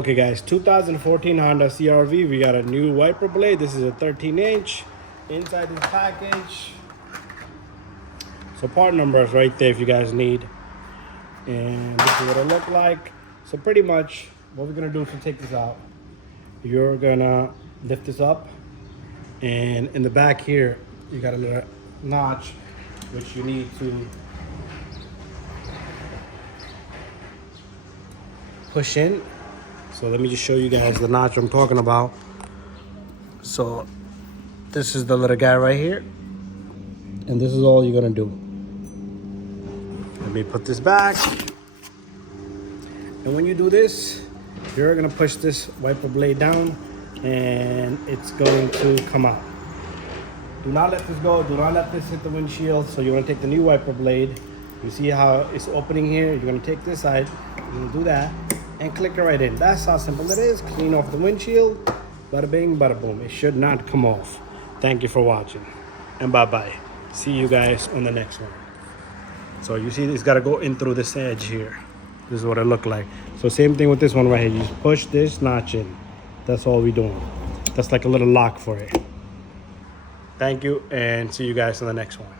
Okay guys, 2014 Honda CRV. We got a new wiper blade. This is a 13-inch. Inside this package. So part number is right there if you guys need. And this is what it looked like. So pretty much what we're gonna do to take this out, you're gonna lift this up, and in the back here you got a little notch which you need to push in. So let me just show you guys the notch I'm talking about. So this is the little guy right here, and this is all you're gonna do. Let me put this back. And when you do this, you're gonna push this wiper blade down and it's going to come out. Do not let this go. Do not let this hit the windshield. So you're gonna take the new wiper blade. You see how it's opening here? You're gonna take this side, you're gonna do that, and click it right in. That's how simple it is. Clean off the windshield. Bada bing, bada boom. It should not come off. Thank you for watching, and bye-bye. See you guys on the next one. So you see it's gotta go in through this edge here. This is what it looked like. So same thing with this one right here. You just push this notch in. That's all we're doing. That's like a little lock for it. Thank you, and see you guys in the next one.